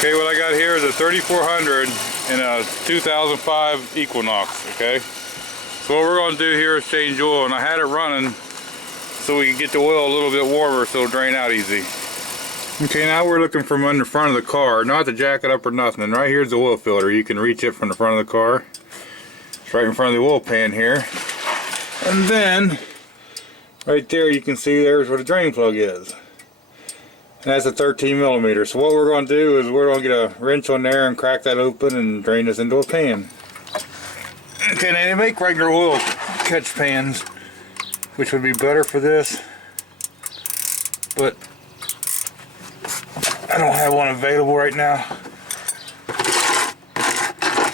Okay, what I got here is a 3400 and a 2005 Equinox, okay? So what we're going to do here is change oil, and I had it running so we can get the oil a little bit warmer so it'll drain out easy. Okay, now we're looking from under front of the car, not to jack it up or nothing. And right here's the oil filter. You can reach it from the front of the car. It's right in front of the oil pan here. And then, right there you can see there's where the drain plug is. And that's a 13 millimeter. So what we're going to do is we're going to get a wrench on there and crack that open and drain this into a pan. Okay, now they make regular oil catch pans, which would be better for this, but I don't have one available right now.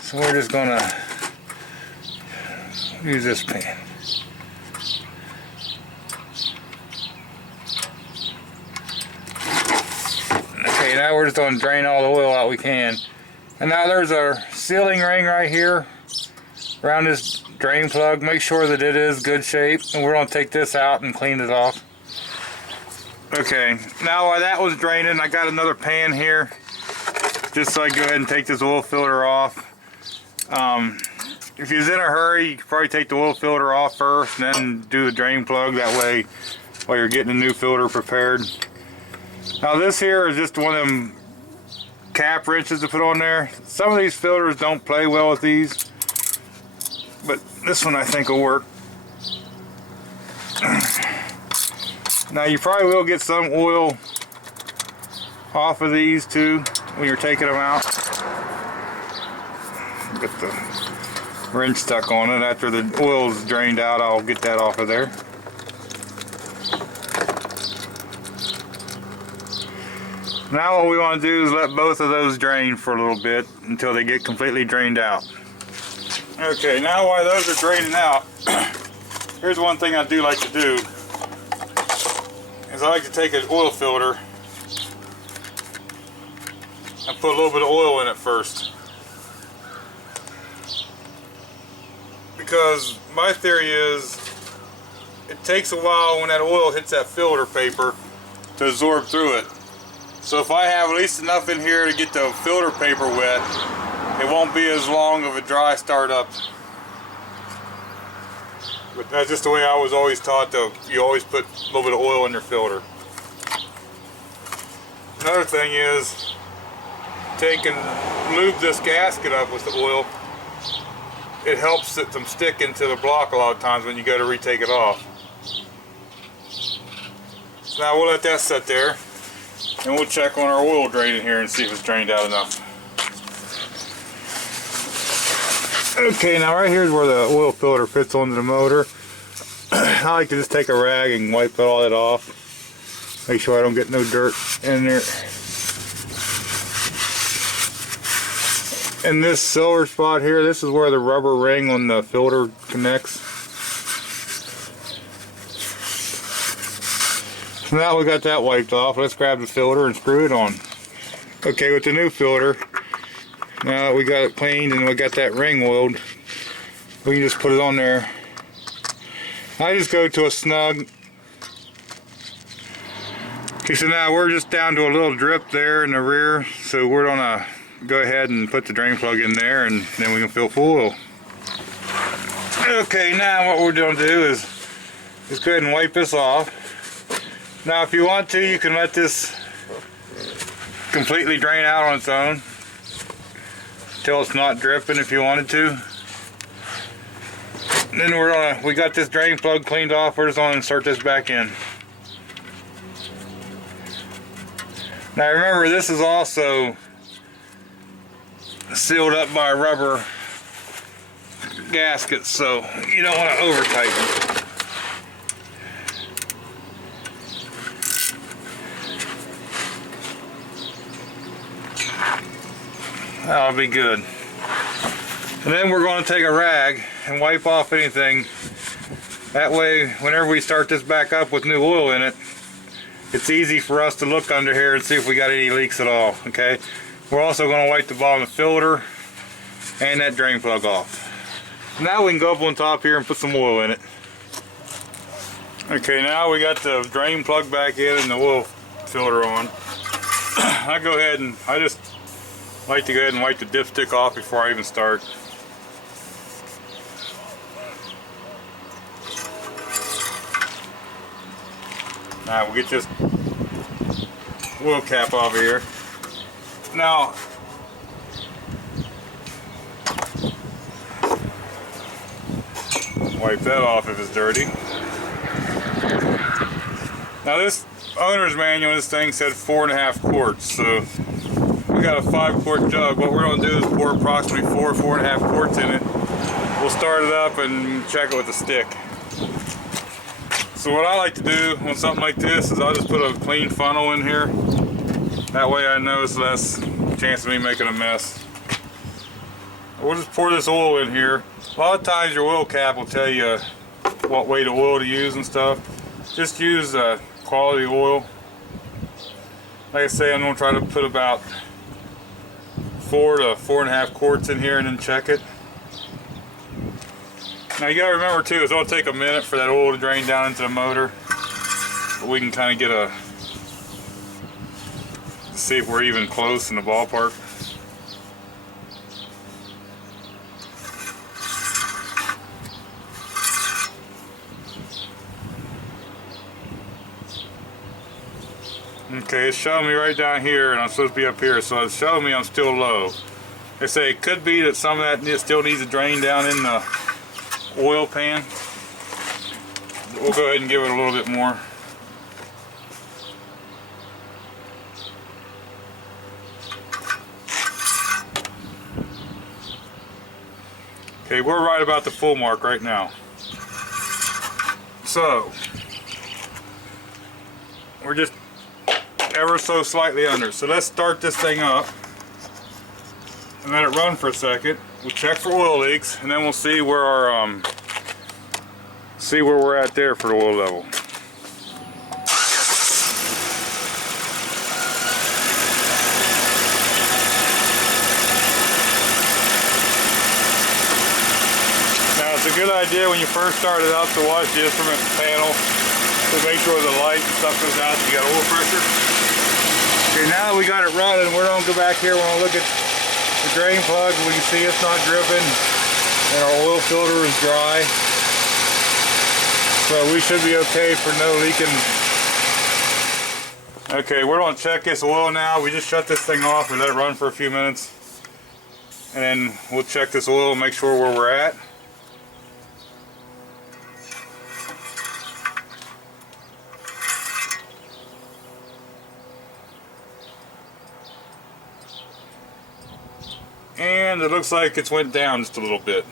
So we're just going to use this pan. Okay, now we're just going to drain all the oil out we can. And now there's a sealing ring right here around this drain plug. Make sure that it is good shape, and we're going to take this out and clean it off. Okay, now while that was draining, I got another pan here just so I can go ahead and take this oil filter off. If you're in a hurry, you can probably take the oil filter off first and then do the drain plug. That way, while you're getting the new filter prepared. Now this here is just one of them cap wrenches to put on there. Some of these filters don't play well with these, but this one I think will work. Now you probably will get some oil off of these too when you're taking them out. Get the wrench stuck on it. After the oil's drained out, I'll get that off of there. Now what we want to do is let both of those drain for a little bit until they get completely drained out. Okay, now while those are draining out, here's one thing I do like to do, is I like to take an oil filter and put a little bit of oil in it first. Because my theory is, it takes a while when that oil hits that filter paper to absorb through it. So if I have at least enough in here to get the filter paper wet, it won't be as long of a dry startup. But that's just the way I was always taught, though. You always put a little bit of oil in your filter. Another thing is, take and lube this gasket up with the oil. It helps it from sticking to the block a lot of times when you go to retake it off. So now we'll let that sit there, and we'll check on our oil drain in here and see if it's drained out enough. Okay, now right here's where the oil filter fits onto the motor. I like to just take a rag and wipe all that off. Make sure I don't get no dirt in there. And this silver spot here, this is where the rubber ring on the filter connects. So now we got that wiped off, let's grab the filter and screw it on. Okay, with the new filter, now that we got it cleaned and we got that ring oiled, we can just put it on there. I just go to a snug. Okay, so now we're just down to a little drip there in the rear, so we're gonna go ahead and put the drain plug in there, and then we can fill full oil. Okay, now what we're gonna do is just go ahead and wipe this off. Now if you want to, you can let this completely drain out on its own until it's not dripping if you wanted to. And then we got this drain plug cleaned off, we're just gonna insert this back in. Now remember, this is also sealed up by a rubber gasket, so you don't want to over tighten. That'll be good. And then we're going to take a rag and wipe off anything. That way, whenever we start this back up with new oil in it, it's easy for us to look under here and see if we got any leaks at all, okay? We're also going to wipe the bottom of the filter and that drain plug off. Now we can go up on top here and put some oil in it. Okay, now we got the drain plug back in and the oil filter on. I go ahead and I just I like to go ahead and wipe the dipstick off before I even start. Now we'll get this oil cap off here. Now, wipe that off if it's dirty. Now this owner's manual, this thing said 4.5 quarts, so we got a 5-quart jug. What we're going to do is pour approximately 4.5 quarts in it. We'll start it up and check it with a stick. So what I like to do on something like this is I'll just put a clean funnel in here. That way I know it's less chance of me making a mess. We'll just pour this oil in here. A lot of times your oil cap will tell you what weight of oil to use and stuff. Just use quality oil. Like I say, I'm going to try to put about 4 to 4.5 quarts in here and then check it. Now you got to remember too, it's going to take a minute for that oil to drain down into the motor. But we can kind of get a, see if we're even close in the ballpark. Okay, it's showing me right down here, and I'm supposed to be up here, so it's showing me I'm still low. They say it could be that some of that still needs to drain down in the oil pan. We'll go ahead and give it a little bit more. Okay, we're right about the full mark right now. So, we're just ever so slightly under. So let's start this thing up and let it run for a second. We'll check for oil leaks, and then we'll see where our see where we're at there for the oil level. Now it's a good idea when you first start it up to watch the instrument panel to make sure the light and stuff goes out so you got oil pressure. Okay, now that we got it running, we're going to go back here. We're going to look at the drain plug. We can see it's not dripping and our oil filter is dry. So we should be okay for no leaking. Okay, we're going to check this oil now. We just shut this thing off. We let it run for a few minutes. And then we'll check this oil and make sure where we're at. And it looks like it's went down just a little bit.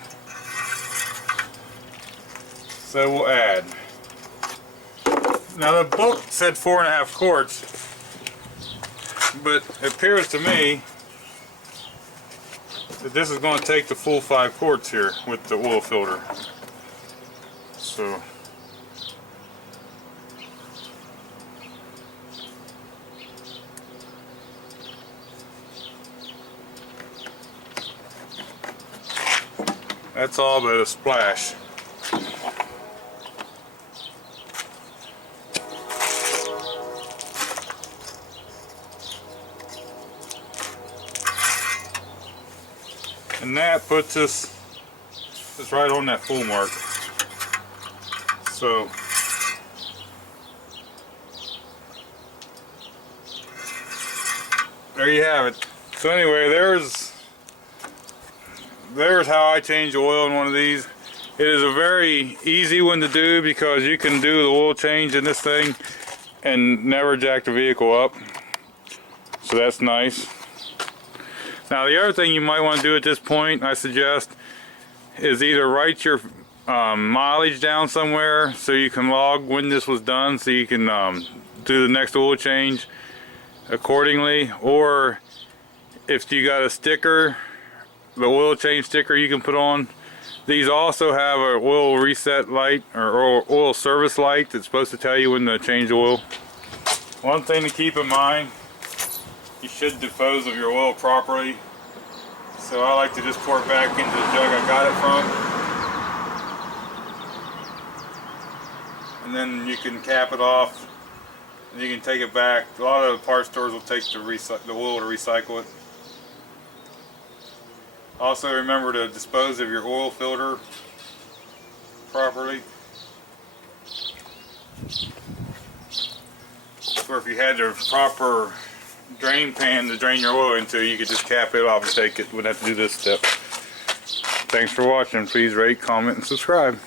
So we'll add. Now the book said 4.5 quarts, but it appears to me that this is going to take the full 5 quarts here with the oil filter. So that's all but a splash. And that puts us just right on that full mark. So there you have it. So anyway, there's how I change oil in one of these. It is a very easy one to do because you can do the oil change in this thing and never jack the vehicle up. So that's nice. Now the other thing you might want to do at this point, I suggest, is either write your mileage down somewhere so you can log when this was done so you can do the next oil change accordingly, or if you got a sticker, the oil change sticker you can put on. These also have an oil reset light or oil service light that's supposed to tell you when to change oil. One thing to keep in mind, you should dispose of your oil properly. So I like to just pour it back into the jug I got it from. And then you can cap it off and you can take it back. A lot of the parts stores will take the oil to recycle it. Also remember to dispose of your oil filter properly. Or if you had the proper drain pan to drain your oil into, you could just cap it off and take it. Wouldn't have to do this step. Thanks for watching. Please rate, comment, and subscribe.